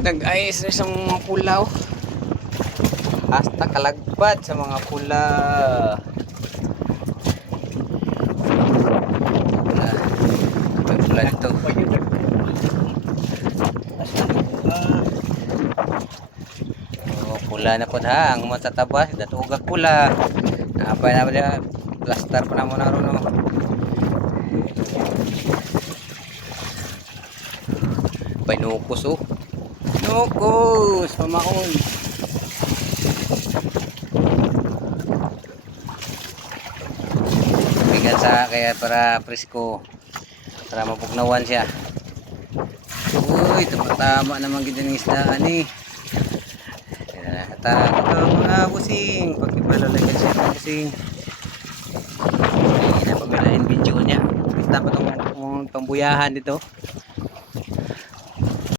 Nag-ayos na sa mga pulaw. Hasta kalagpat sa mga pula. May pula dito. Pula na po ha. Ang matatabas. Datugag pula. Napay na ba plaster pa na muna ron. No? Nukos oh. Nukos. Pamaon. Kaya para presko, para mapugnawan siya. Uy, tumatama naman gid ang isdaan eh. Takot ang mga busing. Pagkipalalagyan siya ng busing. Hindi na pamilain video niya. Kita pa itong pambuyahan dito.